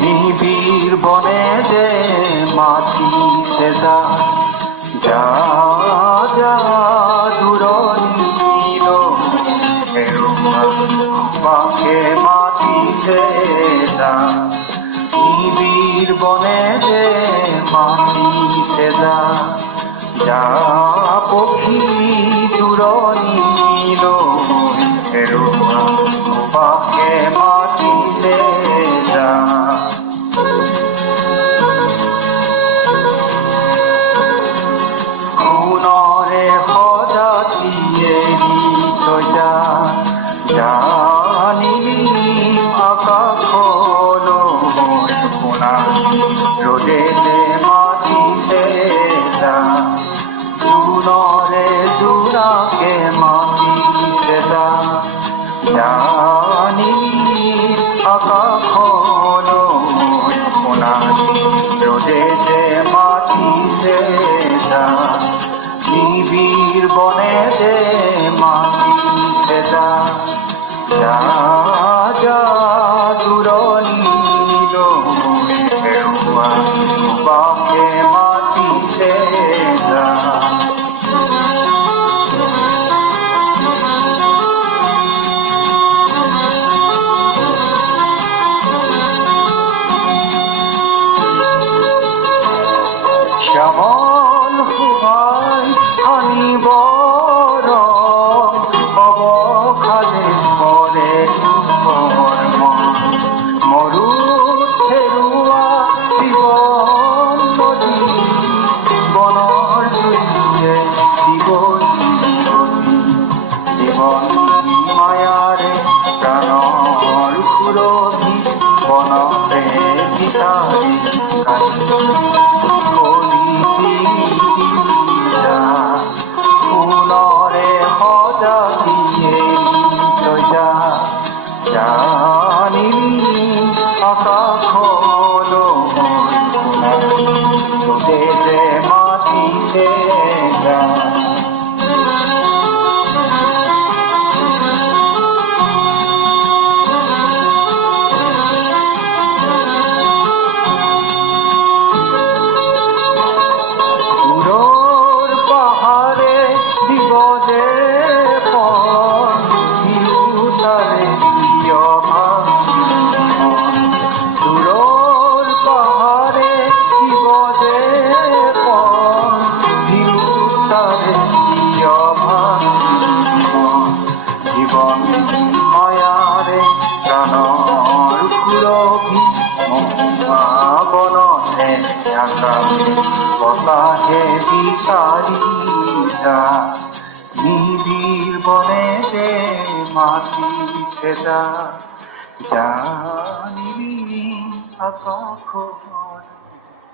নিবিড় বনে যে মাটি সেজা যা যা দূরনীল বাঁকে মাটি সেজা নিবিড় বনে যে মাটি সেজা যা পক্ষী দূরনীল বাঁকে মাটি সেজা রোদেতে মাটি সেজা জুনরে জুনাকে মাটি সেজা জানি আকাশ হলো রোদেতে মাটি সেজা নিবিড় বনেতে মাটি সেজা যা যা দূরনীল বাঁকে মাটি সেজা শ্যামল হুমায় আনিব অবখালে পরে মরু থেৰুৱা জীৱন নদী বনৰ জুইয়ে জীৱন মায়াৰে প্ৰাণৰ সুৰভি বনতে বিচাৰি ফুলৰে সজাতিয়ে তজা জানি আকাশ হলো যে মাটি সেজা জীবন মায়ারে প্রাণর সুরভি বনতে বতাহে বিচারি যা নিবিড় বনেতে মাটি সেজা জানিবি আকাশ